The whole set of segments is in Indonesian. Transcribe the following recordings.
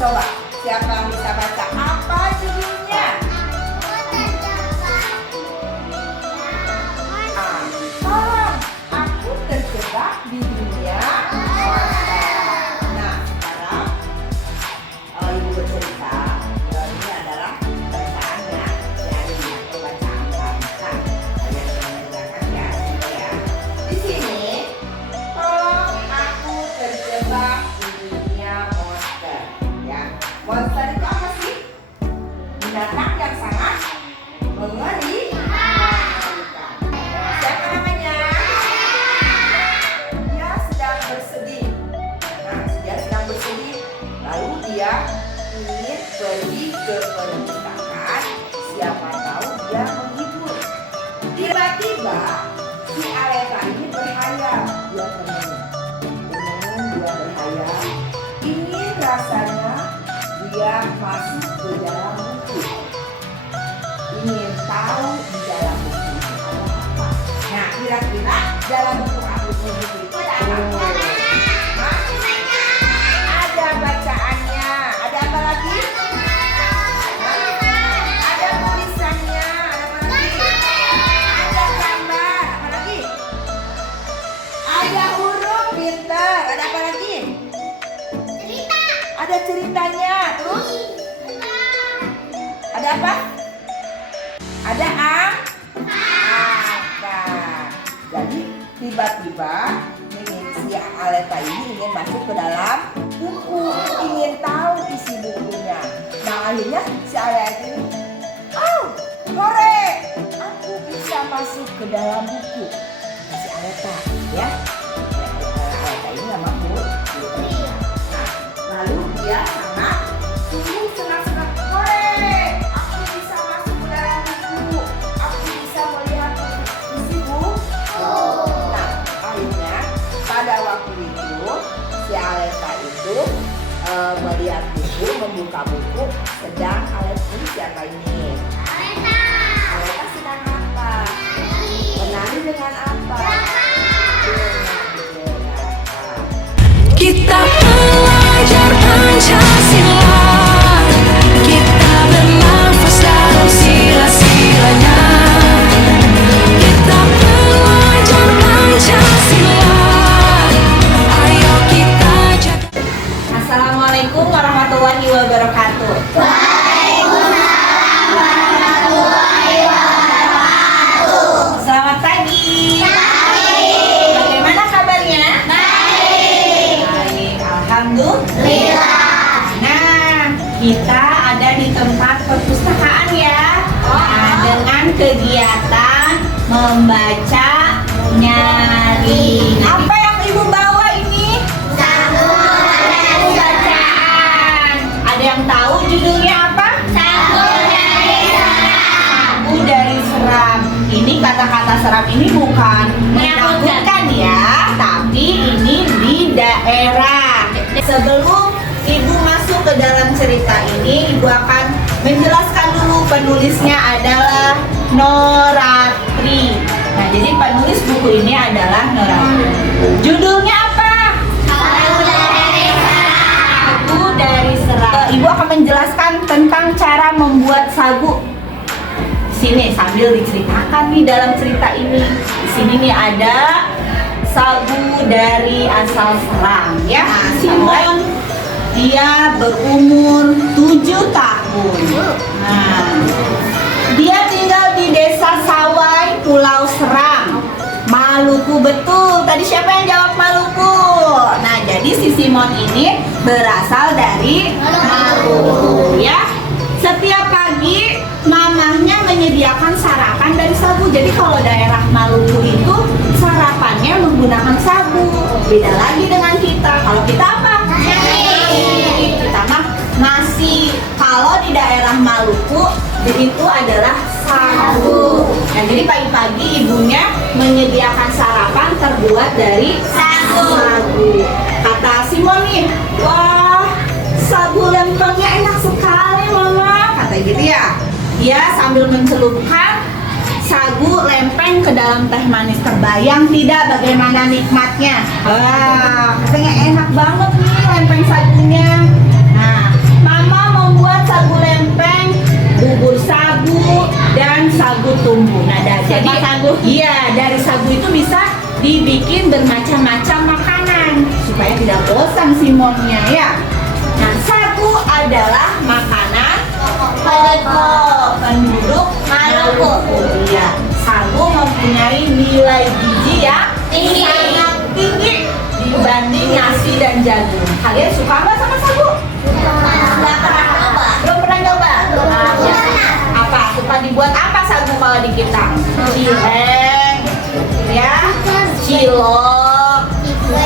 Coba, siapa yang bisa baca? Apa judulnya? Tolong, aku terjebak di dunia monster. Nah, sekarang ibu bercerita. Ini adalah bacaannya dari bacaan pramuka. Kalian mendengarkan ya, ya. Di sini, tolong aku terjebak di dunia monster. Ya, monster itu apa sih? Binatang yang sangat mengerikan. Siapa namanya? Dia sedang bersedih. Nah, dia sedang bersedih. Lalu dia ingin pergi ke perpustakaan. Siapa tahu dia menghibur. Tiba-tiba si Aleta ini berhayal. Dia tenang, dia berhayal. Ingin rasanya dia masuk ke dalam buku. Ingin tahu di dalam buku itu ada apa. Nah, kira-kira dalam buku itu ada apa? Ada bacaannya. Ada apa lagi? Ada tulisannya. Ada apa lagi? Ada gambar. Apa lagi? Ada huruf pintar. Ada apa lagi? Ada ceritanya. Terus? Ada apa? Ada angka. Jadi tiba-tiba si Aleta ini ingin masuk ke dalam buku, ingin tahu isi bukunya. Nah, akhirnya si Aleta ini, hore, aku bisa masuk ke dalam buku. Si Aleta, ya. Aleta ini nama buku. Nah, lalu dia sangat sungguh senang-senang. Hore, aku bisa masuk ke dalam buku. Aku bisa melihat isi buku. Nah, akhirnya pada waktu itu si Aleta itu melihat buku, membuka buku. Sedang Aleta siapa ini? Aleta sedang apa? Menari dengan apa? Kita belajar Pancasila, kita bernafas dalam sila-silanya. Kita belajar Pancasila, ayo kita jaga. Assalamualaikum warahmatullahi wabarakatuh. Selamat pagi. Bagaimana kabarnya? Baik, alhamdulillah. Nah, kita ada di tempat perpustakaan ya. Nah, dengan kegiatan membaca nyaring. Apa yang ibu bawa ini? Buku bacaan. Ada yang tahu judulnya apa? Sagu dari seram. Ini kata-kata seram ini bukan menakutkan ya, tapi ini di daerah. Sebelum ibu masuk ke dalam cerita ini, ibu akan menjelaskan dulu penulisnya adalah Noratri. Nah, jadi penulis buku ini adalah Noratri. Judulnya apa? Sagu dari seram. Ibu akan menjelaskan tentang cara membuat sagu. Sini sambil diceritakan nih dalam cerita ini. Di sini nih ada sagu dari asal seram ya. Simon dia berumur 7 tahun. Nah, dia tinggal di desa Sawai, Pulau Seram, Maluku. Betul. Tadi siapa yang jawab Maluku? Nah, jadi si Simon ini berasal dari Maluku ya. Setiap pagi mamahnya menyediakan sarapan dari sagu. Jadi kalau daerah Maluku itu sarapannya menggunakan sagu. Beda lagi dengan kita. Kalau kita apa? Kita mah nasi. Kalau di daerah Maluku itu adalah sagu. Nah, jadi pagi-pagi ibunya menyediakan sarapan terbuat dari sagu. Kata Simon nih, wah, sagu lempengnya enak sekali mama, kata gitu ya. Dia sambil mencelupkan sagu lempeng ke dalam teh manis. Terbayang tidak bagaimana nikmatnya? Wah, katanya enak banget nih lempeng sagunya. Nah, Jadi iya, dari sagu itu bisa dibikin bermacam-macam makanan supaya tidak bosan Simonnya ya. Nah, sagu adalah makanan penduduk Maluku. Iya, sagu mempunyai nilai gizi yang sangat tinggi dibanding nasi dan jagung. Kalian suka nggak sama sagu? Belum pernah nyoba? Apa? Suka dibuat apa sagu kalau di kita? Cireng, ya, cilok,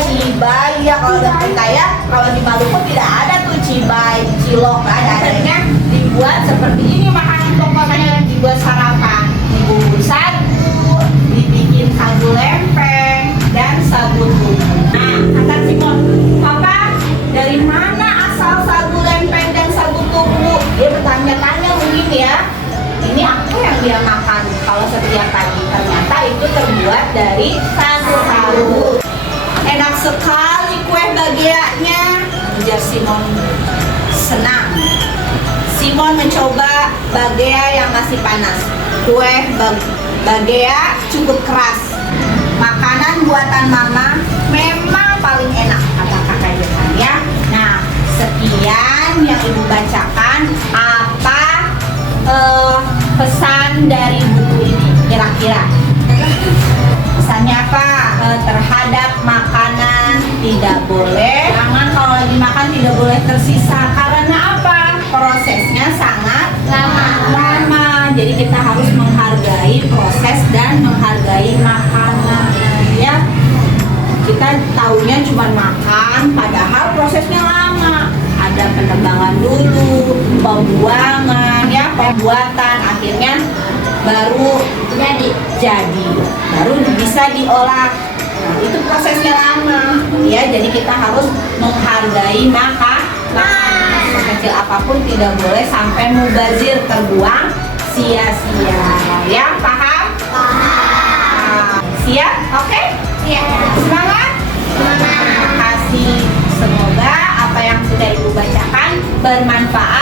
cibai ya kalau di kita ya. Kalau di Maluku tidak ada tuh cibai, cilok, adanya dibuat seperti ini makanan pokoknya dibuat sarapan. Dibungkus sagu, dibikin sagu lempeng dan sagu tumpeng. Nah, kata Simon, Papa, dari mana asal sagu lempeng dan sagu tumpeng? Dia bertanya-tanya mungkin ya. Ini apa yang dia makan kalau setiap pagi? Ternyata itu terbuat dari sagu. Enak sekali kue bageanya. Ujar Simon senang. Simon mencoba bagea yang masih panas. Kue bagea cukup keras. Makanan buatan mama memang paling enak, kata kakak Johan ya. Nah, sekian yang ibu bacakan. Apa pesan dari buku ini kira-kira? Pesannya apa? Terhadap makanan tidak boleh, jangan kalau lagi makan tidak boleh tersisa. Karena apa? Prosesnya sangat lama. Jadi kita harus menghargai proses dan menghargai makanan ya. Kita taunya cuma makan, padahal prosesnya lama. Ada penebangan dulu, pembuangan ya, pembuatan, akhirnya baru jadi baru bisa diolah. Nah, itu prosesnya lama ya, jadi kita harus menghargai makanan. Sekecil apapun tidak boleh sampai mubazir, terbuang sia-sia ya. Paham? Siap? Oke? Semangat? Terima kasih. Semoga apa yang sudah ibu bacakan bermanfaat